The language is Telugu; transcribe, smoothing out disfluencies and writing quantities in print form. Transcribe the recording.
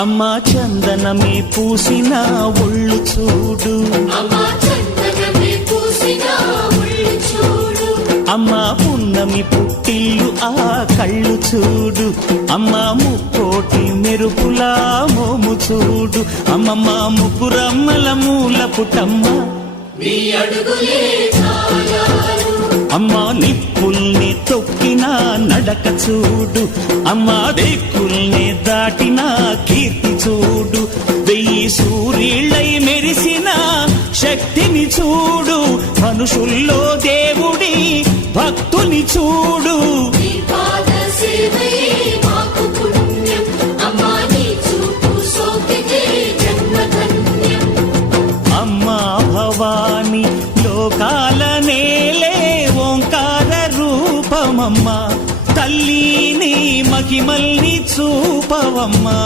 అమ్మా చందనమే పూసిన ఒళ్ళు చూడు, అమ్మా పున్నమి పుట్టిల్లు ఆ కళ్ళు చూడు, అమ్మా ముక్కోటి మెరుపులా మోము చూడు, అమ్మమ్మ ముగ్గురమ్మల మూల పుటమ్మ అమ్మా నిప్పుల్ని తొక్కిన నడక చూడు, అమ్మా దిక్కుల్ని దాటిన కీర్తి చూడు, 1000 సూర్యులై మెరిసిన శక్తిని చూడు, మనుషుల్లో దేవుడి భక్తుని చూడు. అమ్మా భవాని లోకాల నేలే ఓంకార రూపమమ్మా, తల్లిని మహిమల్ని చూపవమ్మా.